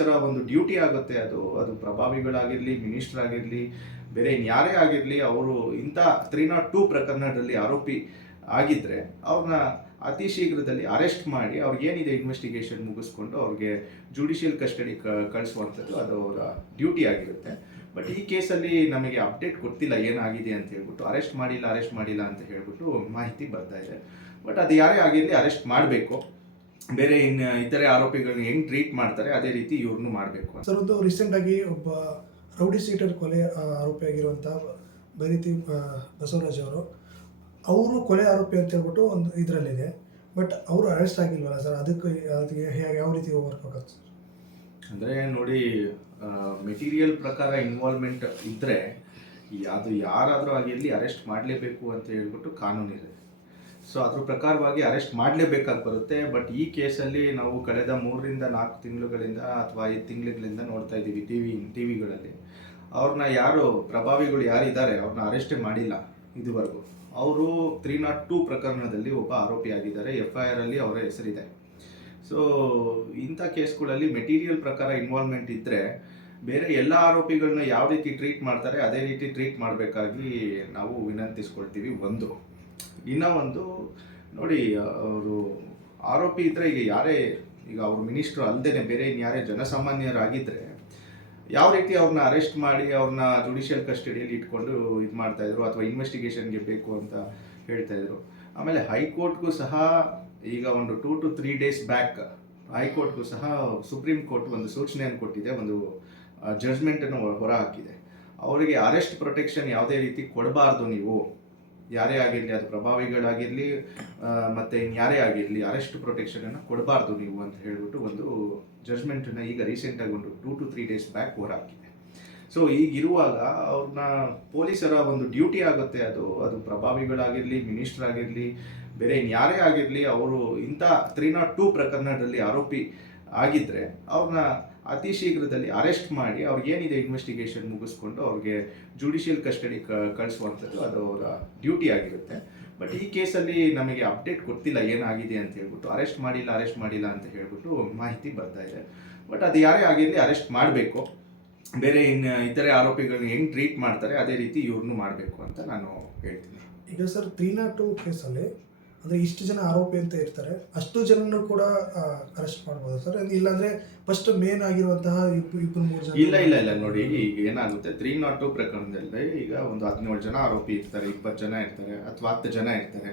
ಪೊಲೀಸರ ಒಂದು ಡ್ಯೂಟಿ ಆಗುತ್ತೆ. ಅದು ಪ್ರಭಾವಿಗಳಾಗಿರಲಿ, ಮಿನಿಸ್ಟರ್ ಆಗಿರಲಿ, ಬೇರೆ ಯಾರೇ ಆಗಿರಲಿ, ಅವರು ಇಂಥ 302 ಪ್ರಕರಣದಲ್ಲಿ ಆರೋಪಿ ಆಗಿದ್ದರೆ ಅವ್ರನ್ನ ಅತಿ ಶೀಘ್ರದಲ್ಲಿ ಅರೆಸ್ಟ್ ಮಾಡಿ ಅವ್ರಿಗೇನಿದೆ ಇನ್ವೆಸ್ಟಿಗೇಷನ್ ಮುಗಿಸ್ಕೊಂಡು ಅವ್ರಿಗೆ ಜುಡಿಷಿಯಲ್ ಕಸ್ಟಡಿ ಕಳಿಸುವಂಥದ್ದು ಅದು ಅವರ ಡ್ಯೂಟಿ ಆಗಿರುತ್ತೆ. ಬಟ್ ಈ ಕೇಸಲ್ಲಿ ನಮಗೆ ಅಪ್ಡೇಟ್ ಗೊತ್ತಿಲ್ಲ ಏನಾಗಿದೆ ಅಂತ ಹೇಳ್ಬಿಟ್ಟು, ಅರೆಸ್ಟ್ ಮಾಡಿಲ್ಲ ಅಂತ ಹೇಳ್ಬಿಟ್ಟು ಮಾಹಿತಿ ಬರ್ತಾ ಇದೆ. ಬಟ್ ಅದು ಯಾರೇ ಆಗಿರಲಿ ಅರೆಸ್ಟ್ ಮಾಡಬೇಕು. ಬೇರೆ ಇತರೆ ಆರೋಪಿಗಳನ್ನ ಹೆಂಗೆ ಟ್ರೀಟ್ ಮಾಡ್ತಾರೆ ಅದೇ ರೀತಿ ಇವ್ರನ್ನೂ ಮಾಡಬೇಕು ಅಂತ. ಸರ್, ಒಂದು ರೀಸೆಂಟಾಗಿ ಒಬ್ಬ ರೌಡಿ ಶೀಟರ್ ಕೊಲೆ ಆರೋಪಿಯಾಗಿರುವಂಥ ಬೈರತಿ ಬಸವರಾಜ್ ಅವರು ಕೊಲೆ ಆರೋಪಿ ಅಂತ ಹೇಳ್ಬಿಟ್ಟು ಒಂದು ಇದರಲ್ಲಿದೆ. ಬಟ್ ಅವರು ಅರೆಸ್ಟ್ ಆಗಿಲ್ವಲ್ಲ ಸರ್, ಅದಕ್ಕೆ ಯಾವ ರೀತಿ ವರ್ಕ್ ಆಗುತ್ತೆ ಸರ್? ಅಂದರೆ ನೋಡಿ, ಮೆಟೀರಿಯಲ್ ಪ್ರಕಾರ ಇನ್ವಾಲ್ವ್ಮೆಂಟ್ ಇದ್ದರೆ ಅದು ಯಾರಾದರೂ ಆಗಿರಲಿ ಅರೆಸ್ಟ್ ಮಾಡಲೇಬೇಕು ಅಂತ ಹೇಳ್ಬಿಟ್ಟು ಕಾನೂನಿದೆ. ಸೊ ಅದ್ರ ಪ್ರಕಾರವಾಗಿ ಅರೆಸ್ಟ್ ಮಾಡಲೇಬೇಕಾಗಿ ಬರುತ್ತೆ. ಬಟ್ ಈ ಕೇಸಲ್ಲಿ ನಾವು ಕಳೆದ 3-4 ತಿಂಗಳುಗಳಿಂದ ಅಥವಾ 5 ತಿಂಗಳುಗಳಿಂದ ನೋಡ್ತಾ ಇದ್ದೀವಿ ಟಿವಿಗಳಲ್ಲಿ ಅವ್ರನ್ನ ಯಾರು ಪ್ರಭಾವಿಗಳು ಯಾರಿದ್ದಾರೆ ಅವ್ರನ್ನ ಅರೆಸ್ಟೇ ಮಾಡಿಲ್ಲ ಇದುವರೆಗೂ. ಅವರು 302 ಪ್ರಕರಣದಲ್ಲಿ ಒಬ್ಬ ಆರೋಪಿ ಆಗಿದ್ದಾರೆ. FIR ಅಲ್ಲಿ ಅವರ ಹೆಸರಿದೆ. ಸೊ ಇಂಥ ಕೇಸ್ಗಳಲ್ಲಿ ಮೆಟೀರಿಯಲ್ ಪ್ರಕಾರ ಇನ್ವಾಲ್ವ್ಮೆಂಟ್ ಇದ್ದರೆ ಬೇರೆ ಎಲ್ಲ ಆರೋಪಿಗಳನ್ನ ಯಾವ ರೀತಿ ಟ್ರೀಟ್ ಮಾಡ್ತಾರೆ ಅದೇ ರೀತಿ ಟ್ರೀಟ್ ಮಾಡಬೇಕಾಗಿ ನಾವು ವಿನಂತಿಸ್ಕೊಳ್ತೀವಿ. ಇನ್ನೂ ಒಂದು ನೋಡಿ, ಅವರು ಆರೋಪಿ ಇದ್ದರೆ ಈಗ ಅವರು ಮಿನಿಸ್ಟ್ರು ಅಲ್ಲದೆ ಬೇರೆ ಯಾರೇ ಜನಸಾಮಾನ್ಯರಾಗಿದ್ದರೆ ಯಾವ ರೀತಿ ಅವ್ರನ್ನ ಅರೆಸ್ಟ್ ಮಾಡಿ ಅವ್ರನ್ನ ಜುಡಿಷಿಯಲ್ ಕಸ್ಟಡಿಯಲ್ಲಿ ಇಟ್ಕೊಂಡು ಇದು ಮಾಡ್ತಾಯಿದ್ರು ಅಥವಾ ಇನ್ವೆಸ್ಟಿಗೇಷನ್ಗೆ ಬೇಕು ಅಂತ ಹೇಳ್ತಾಯಿದ್ರು. ಆಮೇಲೆ ಹೈಕೋರ್ಟ್ಗೂ ಸಹ ಈಗ ಒಂದು 2 to 3 ಡೇಸ್ ಬ್ಯಾಕ್ ಹೈಕೋರ್ಟ್ಗೂ ಸಹ ಸುಪ್ರೀಂ ಕೋರ್ಟ್ ಒಂದು ಸೂಚನೆಯನ್ನು ಕೊಟ್ಟಿದೆ, ಒಂದು ಜಡ್ಜ್ಮೆಂಟನ್ನು ಹೊರ ಹಾಕಿದೆ. ಅವರಿಗೆ ಅರೆಸ್ಟ್ ಪ್ರೊಟೆಕ್ಷನ್ ಯಾವುದೇ ರೀತಿ ಕೊಡಬಾರ್ದು, ನೀವು ಯಾರೇ ಆಗಿರಲಿ, ಅದು ಪ್ರಭಾವಿಗಳಾಗಿರಲಿ ಮತ್ತು ಯಾರೇ ಆಗಿರಲಿ ಅರೆಸ್ಟ್ ಪ್ರೊಟೆಕ್ಷನನ್ನು ಕೊಡಬಾರ್ದು ನೀವು ಅಂತ ಹೇಳ್ಬಿಟ್ಟು ಒಂದು ಜಡ್ಜ್ಮೆಂಟನ್ನು ಈಗ ರೀಸೆಂಟಾಗಿ ಒಂದು 2 to 3 ಡೇಸ್ ಬ್ಯಾಕ್ ಹೊರ ಹಾಕಿದೆ. ಸೊ ಈಗಿರುವಾಗ ಅವ್ರನ್ನ ಪೊಲೀಸರ ಒಂದು ಡ್ಯೂಟಿ ಆಗುತ್ತೆ. ಅದು ಪ್ರಭಾವಿಗಳಾಗಿರಲಿ, ಮಿನಿಸ್ಟರ್ ಆಗಿರಲಿ, ಬೇರೆ ಯಾರೇ ಆಗಿರಲಿ, ಅವರು ಇಂಥ 302 ಪ್ರಕರಣದಲ್ಲಿ ಆರೋಪಿ ಆಗಿದ್ದರೆ ಅವ್ರನ್ನ ಅತಿ ಶೀಘ್ರದಲ್ಲಿ ಅರೆಸ್ಟ್ ಮಾಡಿ ಅವ್ರಿಗೇನಿದೆ ಇನ್ವೆಸ್ಟಿಗೇಷನ್ ಮುಗಿಸ್ಕೊಂಡು ಅವ್ರಿಗೆ ಜುಡಿಷಿಯಲ್ ಕಸ್ಟಡಿ ಕಳಿಸುವಂಥದ್ದು ಅದು ಅವರ ಡ್ಯೂಟಿ ಆಗಿರುತ್ತೆ. ಬಟ್ ಈ ಕೇಸಲ್ಲಿ ನಮಗೆ ಅಪ್ಡೇಟ್ ಗೊತ್ತಿಲ್ಲ ಏನಾಗಿದೆ ಅಂತ ಹೇಳ್ಬಿಟ್ಟು, ಅರೆಸ್ಟ್ ಮಾಡಿಲ್ಲ ಅಂತ ಹೇಳ್ಬಿಟ್ಟು ಮಾಹಿತಿ ಬರ್ತಾ ಇದೆ. ಬಟ್ ಅದು ಯಾರೇ ಆಗಿರಲಿ ಅರೆಸ್ಟ್ ಮಾಡಬೇಕು. ಬೇರೆ ಇತರೆ ಆರೋಪಿಗಳನ್ನ ಹೆಂಗೆ ಟ್ರೀಟ್ ಮಾಡ್ತಾರೆ ಅದೇ ರೀತಿ ಇವ್ರನ್ನೂ ಮಾಡಬೇಕು ಅಂತ ನಾನು ಹೇಳ್ತೀನಿ. ಈಗ ಸರ್, 302 ಕೇಸಲ್ಲಿ ಅಂದರೆ ಇಷ್ಟು ಜನ ಆರೋಪಿ ಅಂತ ಇರ್ತಾರೆ, ಅಷ್ಟು ಜನನು ಕೂಡ ಅರೆಸ್ಟ್ ಮಾಡ್ಬೋದು ಸರ್? ಇಲ್ಲಾಂದರೆ ಫಸ್ಟ್ ಮೇನ್ ಆಗಿರುವಂತಹ 2-3 ಜನ? ಇಲ್ಲ ನೋಡಿ, ಈಗ ಏನಾಗುತ್ತೆ 302 ಪ್ರಕರಣದಲ್ಲಿ ಈಗ ಒಂದು 17 ಜನ ಆರೋಪಿ ಇರ್ತಾರೆ, 20 ಜನ ಇರ್ತಾರೆ, ಅಥವಾ 10 ಜನ ಇರ್ತಾರೆ,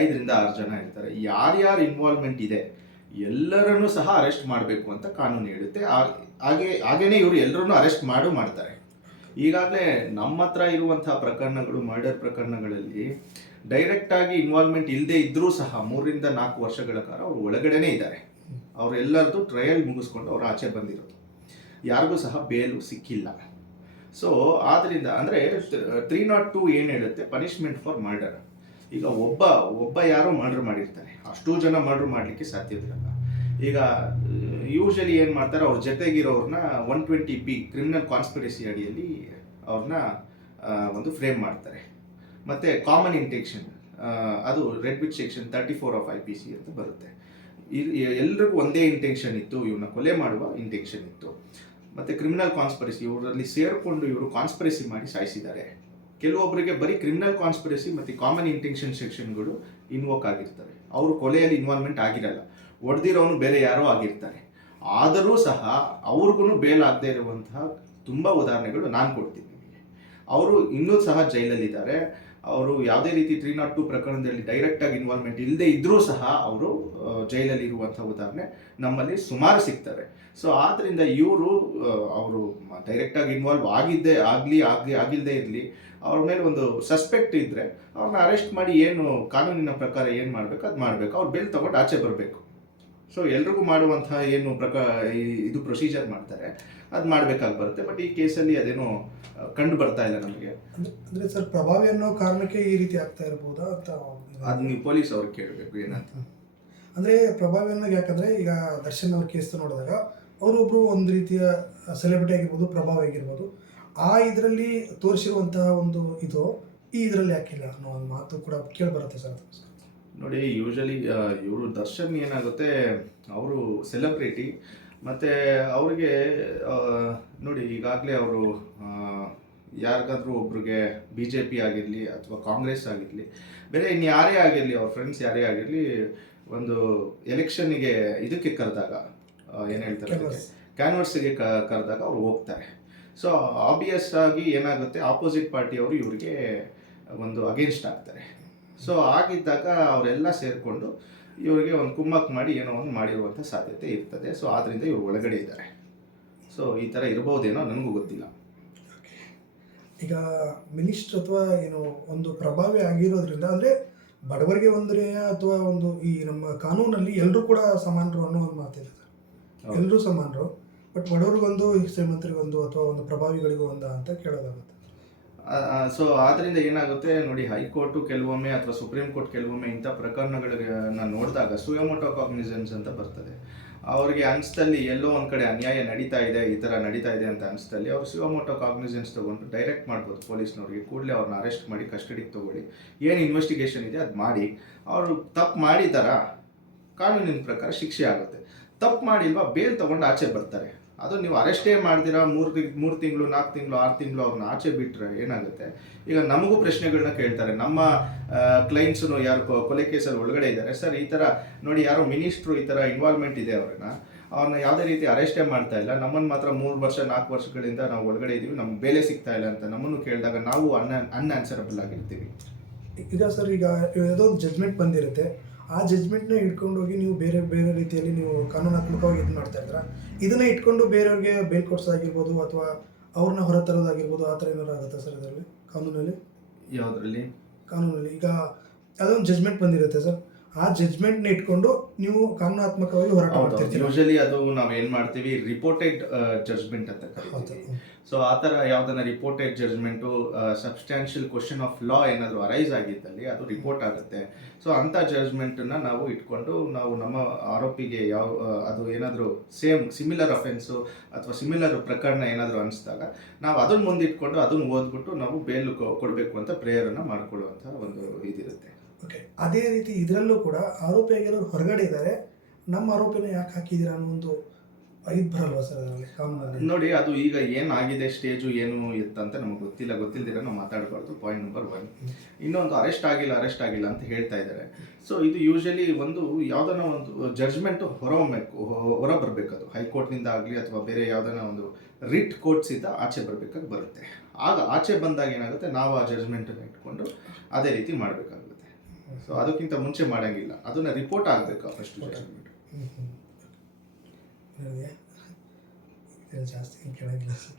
5-6 ಜನ ಇರ್ತಾರೆ. ಯಾರ್ಯಾರು ಇನ್ವಾಲ್ವ್ಮೆಂಟ್ ಇದೆ ಎಲ್ಲರನ್ನೂ ಸಹ ಅರೆಸ್ಟ್ ಮಾಡಬೇಕು ಅಂತ ಕಾನೂನು ಹೇಳುತ್ತೆ. ಹಾಗೇನೆ ಇವರು ಎಲ್ಲರನ್ನೂ ಅರೆಸ್ಟ್ ಮಾಡ್ತಾರೆ. ಈಗಾಗಲೇ ನಮ್ಮ ಹತ್ರ ಇರುವಂತಹ ಪ್ರಕರಣಗಳು, ಮರ್ಡರ್ ಪ್ರಕರಣಗಳಲ್ಲಿ ಡೈರೆಕ್ಟಾಗಿ ಇನ್ವಾಲ್ವ್ಮೆಂಟ್ ಇಲ್ಲದೆ ಇದ್ದರೂ ಸಹ 3-4 ವರ್ಷಗಳ ಕಾಲ ಅವರು ಒಳಗಡೆನೇ ಇದ್ದಾರೆ. ಅವರೆಲ್ಲರದು ಟ್ರಯಲ್ ಮುಗಿಸ್ಕೊಂಡು ಅವರು ಆಚೆ ಬಂದಿರೋದು, ಯಾರಿಗೂ ಸಹ ಬೇಲು ಸಿಕ್ಕಿಲ್ಲ. ಸೊ ಆದ್ದರಿಂದ ಅಂದರೆ 302 ಏನು ಹೇಳುತ್ತೆ, ಪನಿಷ್ಮೆಂಟ್ ಫಾರ್ ಮರ್ಡರ್. ಈಗ ಒಬ್ಬ ಯಾರೋ ಮರ್ಡರ್ ಮಾಡಿರ್ತಾನೆ, ಅಷ್ಟೂ ಜನ ಮರ್ಡರ್ ಮಾಡಲಿಕ್ಕೆ ಸಾಧ್ಯವಿಲ್ಲ. ಈಗ ಯೂಶಲಿ ಏನು ಮಾಡ್ತಾರೆ, ಅವ್ರ ಜೊತೆಗಿರೋರನ್ನ 120B ಕ್ರಿಮಿನಲ್ ಕಾನ್ಸ್ಪಿರಸಿ ಅಡಿಯಲ್ಲಿ ಅವ್ರನ್ನ ಒಂದು ಫ್ರೇಮ್ ಮಾಡ್ತಾರೆ. ಮತ್ತು ಕಾಮನ್ ಇಂಟೆನ್ಷನ್, ಅದು red with section 34 of IPC ಅಂತ ಬರುತ್ತೆ. ಎಲ್ರಿಗೂ ಒಂದೇ ಇಂಟೆನ್ಷನ್ ಇತ್ತು, ಇವ್ರನ್ನ ಕೊಲೆ ಮಾಡುವ ಇಂಟೆನ್ಷನ್ ಇತ್ತು. ಮತ್ತು ಕ್ರಿಮಿನಲ್ ಕಾನ್ಸ್ಪಿರಸಿ, ಇವರಲ್ಲಿ ಸೇರಿಕೊಂಡು ಇವರು ಕಾನ್ಸ್ಪಿರಸಿ ಮಾಡಿ ಸಾಯಿಸಿದ್ದಾರೆ. ಕೆಲವೊಬ್ಬರಿಗೆ ಬರೀ ಕ್ರಿಮಿನಲ್ ಕಾನ್ಸ್ಪಿರಸಿ ಮತ್ತು ಕಾಮನ್ ಇಂಟೆನ್ಷನ್ ಸೆಕ್ಷನ್ಗಳು ಇನ್ವೋಕ್ ಆಗಿರ್ತವೆ. ಅವರು ಕೊಲೆಯಲ್ಲಿ ಇನ್ವಾಲ್ವ್ಮೆಂಟ್ ಆಗಿರಲ್ಲ, ಹೊಡೆದಿರೋನು ಬೇರೆ ಯಾರೋ ಆಗಿರ್ತಾರೆ. ಆದರೂ ಸಹ ಅವ್ರಿಗೂ ಬೇಲ್ ಆಗದೆ ಇರುವಂತಹ ತುಂಬ ಉದಾಹರಣೆಗಳು ನಾನು ಕೊಡ್ತೀನಿ ನಿಮಗೆ. ಅವರು ಇನ್ನೂ ಸಹ ಜೈಲಲ್ಲಿದ್ದಾರೆ. ಅವರು ಯಾವುದೇ ರೀತಿ 302 ಪ್ರಕರಣದಲ್ಲಿ ಡೈರೆಕ್ಟಾಗಿ ಇನ್ವಾಲ್ವ್ಮೆಂಟ್ ಇಲ್ಲದೆ ಇದ್ದರೂ ಸಹ ಅವರು ಜೈಲಲ್ಲಿ ಇರುವಂಥ ಉದಾಹರಣೆ ನಮ್ಮಲ್ಲಿ ಸುಮಾರು ಸಿಗ್ತವೆ. ಸೊ ಆದ್ದರಿಂದ ಅವರು ಡೈರೆಕ್ಟಾಗಿ ಇನ್ವಾಲ್ವ್ ಆಗಿಲ್ಲದೆ ಇರಲಿ, ಅವ್ರ ಮೇಲೆ ಒಂದು ಸಸ್ಪೆಕ್ಟ್ ಇದ್ದರೆ ಅವ್ರನ್ನ ಅರೆಸ್ಟ್ ಮಾಡಿ ಏನು ಕಾನೂನಿನ ಪ್ರಕಾರ ಏನು ಮಾಡಬೇಕು ಅದು ಮಾಡಬೇಕು. ಅವ್ರು ಬೇಲ್ ತಗೊಂಡು ಆಚೆ ಬರಬೇಕು. ಸೊ ಎಲ್ರಿಗೂ ಮಾಡುವಂತಹ ಏನು ಇದು ಪ್ರೊಸೀಜರ್ ಮಾಡ್ತಾರೆ ಅದು ಮಾಡಬೇಕಾಗಿ ಬರುತ್ತೆ. ಬಟ್ ಈ ಕೇಸಲ್ಲಿ ಅದೇನೋ ಕಂಡು ಬರ್ತಾ ಇಲ್ಲ ನಮಗೆ. ಅಂದರೆ ಸರ್, ಪ್ರಭಾವಿ ಅನ್ನೋ ಕಾರಣಕ್ಕೆ ಈ ರೀತಿ ಆಗ್ತಾ ಇರ್ಬೋದಾ ಅಂತ? ಅದು ನೀವು ಪೊಲೀಸ್ ಅವ್ರಿಗೆ ಕೇಳಬೇಕು ಏನಂತ. ಅಂದರೆ ಪ್ರಭಾವಿ ಅನ್ನೋದು ಯಾಕಂದರೆ ಈಗ ದರ್ಶನ್ ಅವ್ರ ಕೇಸ್ ನೋಡಿದಾಗ ಅವರೊಬ್ಬರು ಒಂದು ರೀತಿಯ ಸೆಲೆಬ್ರಿಟಿ ಆಗಿರ್ಬೋದು, ಪ್ರಭಾವ ಆಗಿರ್ಬೋದು, ಆ ಇದರಲ್ಲಿ ತೋರಿಸಿರುವಂತಹ ಒಂದು ಈ ಇದರಲ್ಲಿ ಹಾಕಿಲ್ಲ ಅನ್ನೋ ಒಂದು ಮಾತು ಕೂಡ ಕೇಳಿಬರುತ್ತೆ ಸರ್. ನೋಡಿ, ಯೂಶಲಿ ಇವರು ದರ್ಶನ್ ಏನಾಗುತ್ತೆ, ಅವರು ಸೆಲೆಬ್ರಿಟಿ ಮತ್ತು ಅವ್ರಿಗೆ ನೋಡಿ ಈಗಾಗಲೇ ಅವರು ಯಾರಿಗಾದ್ರೂ ಒಬ್ರಿಗೆ ಬಿ ಜೆ ಪಿ ಆಗಿರಲಿ ಅಥವಾ ಕಾಂಗ್ರೆಸ್ ಆಗಿರಲಿ, ಬೇರೆ ಇನ್ನು ಯಾರೇ ಆಗಿರಲಿ, ಅವ್ರ ಫ್ರೆಂಡ್ಸ್ ಯಾರೇ ಆಗಿರಲಿ, ಒಂದು ಎಲೆಕ್ಷನ್ನಿಗೆ ಇದಕ್ಕೆ ಕರೆದಾಗ ಏನು ಹೇಳ್ತಾರೆ ಅದಕ್ಕೆ, ಕ್ಯಾನ್ವರ್ಸಿಗೆ ಕರೆದಾಗ ಅವ್ರು ಹೋಗ್ತಾರೆ. ಸೊ ಆಬ್ವಿಯಸ್ ಆಗಿ ಏನಾಗುತ್ತೆ, ಆಪೋಸಿಟ್ ಪಾರ್ಟಿಯವರು ಇವರಿಗೆ ಒಂದು ಅಗೇನ್ಸ್ಟ್ ಆಗ್ತಾರೆ. ಸೊ ಆಗಿದ್ದಾಗ ಅವರೆಲ್ಲ ಸೇರಿಕೊಂಡು ಇವರಿಗೆ ಒಂದು ಕುಮ್ಮಕ್ ಮಾಡಿ ಏನೋ ಒಂದು ಮಾಡಿರುವಂಥ ಸಾಧ್ಯತೆ ಇರ್ತದೆ. ಸೊ ಆದ್ದರಿಂದ ಇವರು ಒಳಗಡೆ ಇದ್ದಾರೆ. ಸೊ ಈ ಥರ ಇರ್ಬೋದೇನೋ, ನನಗೂ ಗೊತ್ತಿಲ್ಲ. ಈಗ ಮಿನಿಸ್ಟರ್ ಅಥವಾ ಏನು ಒಂದು ಪ್ರಭಾವಿ ಆಗಿರೋದ್ರಿಂದ ಅಂದರೆ ಬಡವರಿಗೆ ಒಂದರೆ ಅಥವಾ ಒಂದು ಈ ನಮ್ಮ ಕಾನೂನಲ್ಲಿ ಎಲ್ಲರೂ ಕೂಡ ಸಮಾನರು ಅನ್ನೋ ಒಂದು ಮಾತಿದೆ ಸರ್. ಎಲ್ಲರೂ ಸಮಾನರು, ಬಟ್ ಬಡವರಿಗೊಂದು, ಈ ಶ್ರೀಮಂತರಿಗೊಂದು ಅಥವಾ ಒಂದು ಪ್ರಭಾವಿಗಳಿಗೂ ಒಂದು ಅಂತ ಕೇಳೋದಾಗುತ್ತೆ. ಸೊ ಆದ್ದರಿಂದ ಏನಾಗುತ್ತೆ ನೋಡಿ, ಹೈಕೋರ್ಟು ಕೆಲವೊಮ್ಮೆ ಅಥವಾ ಸುಪ್ರೀಂ ಕೋರ್ಟ್ ಕೆಲವೊಮ್ಮೆ ಇಂಥ ಪ್ರಕರಣಗಳನ್ನ ನೋಡಿದಾಗ ಸುಯೋಮೋಟೋ ಕಾಗ್ನಿಸೆನ್ಸ್ ಅಂತ ಬರ್ತದೆ. ಅವ್ರಿಗೆ ಅನಿಸ್ತಲ್ಲಿ ಎಲ್ಲೋ ಒಂದು ಕಡೆ ಅನ್ಯಾಯ ನಡೀತಾ ಇದೆ, ಈ ಥರ ನಡೀತಾ ಇದೆ ಅಂತ ಅನಿಸ್ತಲ್ಲಿ ಅವ್ರು ಸುಯೋಮೋಟೋ ಕಾಗ್ನಿಸೆನ್ಸ್ ತೊಗೊಂಡು ಡೈರೆಕ್ಟ್ ಮಾಡ್ಬೋದು ಪೊಲೀಸ್ನವ್ರಿಗೆ. ಕೂಡಲೇ ಅವ್ರನ್ನ ಅರೆಸ್ಟ್ ಮಾಡಿ ಕಸ್ಟಡಿಗೆ ತೊಗೊಳ್ಳಿ, ಏನು ಇನ್ವೆಸ್ಟಿಗೇಷನ್ ಇದೆ ಅದು ಮಾಡಿ. ಅವರು ತಪ್ಪು ಮಾಡಿದಾರಾ, ಕಾನೂನಿನ ಪ್ರಕಾರ ಶಿಕ್ಷೆ ಆಗುತ್ತೆ. ತಪ್ಪು ಮಾಡಿಲ್ವಾ, ಬೇಲ್ ತೊಗೊಂಡು ಆಚೆ ಬರ್ತಾರೆ. ಅದು ನೀವು ಅರೆಸ್ಟೇ ಮಾಡ್ತೀರಾ, 3 ತಿಂಗಳು 4 ತಿಂಗಳು 6 ತಿಂಗಳು ಅವ್ರನ್ನ ಆಚೆ ಬಿಟ್ಟರೆ ಏನಾಗುತ್ತೆ, ಈಗ ನಮಗೂ ಪ್ರಶ್ನೆಗಳನ್ನ ಕೇಳ್ತಾರೆ. ನಮ್ಮ ಕ್ಲೈಂಟ್ಸು ಯಾರು ಕೊಲೆ ಕೇಸಲ್ಲಿ ಒಳಗಡೆ ಇದ್ದಾರೆ, ಸರ್ ಈ ಥರ ನೋಡಿ ಯಾರೋ ಮಿನಿಸ್ಟ್ರು ಈ ಥರ ಇನ್ವಾಲ್ವ್ಮೆಂಟ್ ಇದೆ, ಅವ್ರನ್ನ ಯಾವುದೇ ರೀತಿ ಅರೆಸ್ಟೇ ಮಾಡ್ತಾ ಇಲ್ಲ, ನಮ್ಮನ್ನು ಮಾತ್ರ 3 ವರ್ಷ 4 ವರ್ಷಗಳಿಂದ ನಾವು ಒಳಗಡೆ ಇದ್ದೀವಿ, ನಮ್ಗೆ ಬೇಲೆ ಸಿಗ್ತಾ ಇಲ್ಲ ಅಂತ ನಮ್ಮನ್ನು ಕೇಳಿದಾಗ ನಾವು ಅನ್ಆನ್ಸರಬಲ್ ಆಗಿರ್ತೀವಿ. ಈಗ ಸರ್, ಈಗ ಯಾವುದೋ ಒಂದು ಜಜ್ಮೆಂಟ್ ಬಂದಿರುತ್ತೆ, ಆ ಜಜ್ಮೆಂಟ್ನ ಇಟ್ಕೊಂಡೋಗಿ ನೀವು ಬೇರೆ ಬೇರೆ ರೀತಿಯಲ್ಲಿ ನೀವು ಕಾನೂನಾತ್ಮಕವಾಗಿ ಇದು ಮಾಡ್ತಾ ಇದ್ದೀರಾ. ಇದನ್ನ ಇಟ್ಕೊಂಡು ಬೇರೆಯವ್ರಿಗೆ ಬೇಲ್ ಕೊಡ್ಸೋದಾಗಿರ್ಬೋದು ಅಥವಾ ಅವ್ರನ್ನ ಹೊರತರೋದಾಗಿರ್ಬೋದು, ಆ ಥರ ಏನಾರು ಆಗುತ್ತಾ ಸರ್ ಇದರಲ್ಲಿ ಕಾನೂನಲ್ಲಿ? ಯಾವುದರಲ್ಲಿ? ಕಾನೂನಲ್ಲಿ ಈಗ ಯಾವುದೋ ಒಂದು ಜಜ್ಮೆಂಟ್ ಬಂದಿರುತ್ತೆ ಸರ್, ಆ ಜಜ್ಮೆಂಟ್ನ ಇಟ್ಕೊಂಡು ನೀವು ಕಾನೂನಾತ್ಮಕವಾಗಿ ಹೋರಾಟ ಮಾಡ್ತೀರಿ. ಯೂಶಲಿ ಅದು ನಾವು ಏನು ಮಾಡ್ತೀವಿ, ರಿಪೋರ್ಟೆಡ್ ಜಡ್ಜ್ಮೆಂಟ್ ಅಂತ ಕರಿತೀವಿ. ಸೊ ಆ ಥರ ಯಾವುದನ್ನ reported judgement, substantial question of law ಏನಾದರೂ ಅರೈಸ್ ಆಗಿದ್ದಲ್ಲಿ ಅದು ರಿಪೋರ್ಟ್ ಆಗುತ್ತೆ. ಸೊ ಅಂಥ ಜಡ್ಜ್ಮೆಂಟನ್ನು ನಾವು ಇಟ್ಕೊಂಡು ನಾವು ನಮ್ಮ ಆರೋಪಿಗೆ ಅದು ಏನಾದರೂ ಸಿಮಿಲರ್ ಅಫೆನ್ಸು ಅಥವಾ ಸಿಮಿಲರ್ ಪ್ರಕರಣ ಏನಾದರೂ ಅನಿಸಿದಾಗ ನಾವು ಅದನ್ನು ಮುಂದಿಟ್ಕೊಂಡು ಅದನ್ನು ಓದ್ಬಿಟ್ಟು ನಾವು ಬೇಲ್ ಕೊಡಬೇಕು ಅಂತ ಪ್ರೇಯರನ್ನು ಮಾಡ್ಕೊಳ್ಳುವಂಥ ಒಂದು ಇದಿರುತ್ತೆ. ಓಕೆ, ಅದೇ ರೀತಿ ಇದರಲ್ಲೂ ಕೂಡ ಆರೋಪಿಯಾಗಿರೋರು ಹೊರಗಡೆ ಇದ್ದಾರೆ, ನಮ್ಮ ಆರೋಪಿನ ಯಾಕೆ ಹಾಕಿದ್ದೀರಾ ಅನ್ನೋ ಒಂದು ಇದು ಬರಲ್ವಾ ಸರ್ ಅದರಲ್ಲಿ ಕಾನೂನಲ್ಲಿ? ನೋಡಿ, ಅದು ಈಗ ಏನಾಗಿದೆ ಸ್ಟೇಜು ಏನು ಇತ್ತಂತ ನಮಗೆ ಗೊತ್ತಿಲ್ಲದಿರ ನಾವು ಮಾತಾಡಬಾರ್ದು. Point number 1. ಇನ್ನೊಂದು ಅರೆಸ್ಟ್ ಆಗಿಲ್ಲ ಅಂತ ಹೇಳ್ತಾ ಇದ್ದಾರೆ. ಸೊ ಇದು ಯೂಶಲಿ ಒಂದು ಯಾವುದನ್ನ ಒಂದು ಜಡ್ಜ್ಮೆಂಟು ಹೊರ ಬರಬೇಕದು ಹೈಕೋರ್ಟ್ನಿಂದ ಆಗಲಿ ಅಥವಾ ಬೇರೆ ಯಾವುದನ್ನ ಒಂದು ರಿಟ್ ಕೋರ್ಟ್ಸಿಂದ ಆಚೆ ಬರಬೇಕಾಗಿ ಬರುತ್ತೆ. ಆಗ ಆಚೆ ಬಂದಾಗ ಏನಾಗುತ್ತೆ, ನಾವು ಆ ಜಡ್ಜ್ಮೆಂಟನ್ನು ಇಟ್ಕೊಂಡು ಅದೇ ರೀತಿ ಮಾಡಬೇಕಾಗುತ್ತೆ. ಸೊ ಅದಕ್ಕಿಂತ ಮುಂಚೆ ಮಾಡೋಂಗಿಲ್ಲ, ಅದನ್ನು ರಿಪೋರ್ಟ್ ಆಗಬೇಕು ಫಸ್ಟ್ ಜಡ್ಜ್ಮೆಂಟ್. ಜಾಸ್ತಿ ಕೇಳೋಂಗಿಲ್ಲ ಸರ್.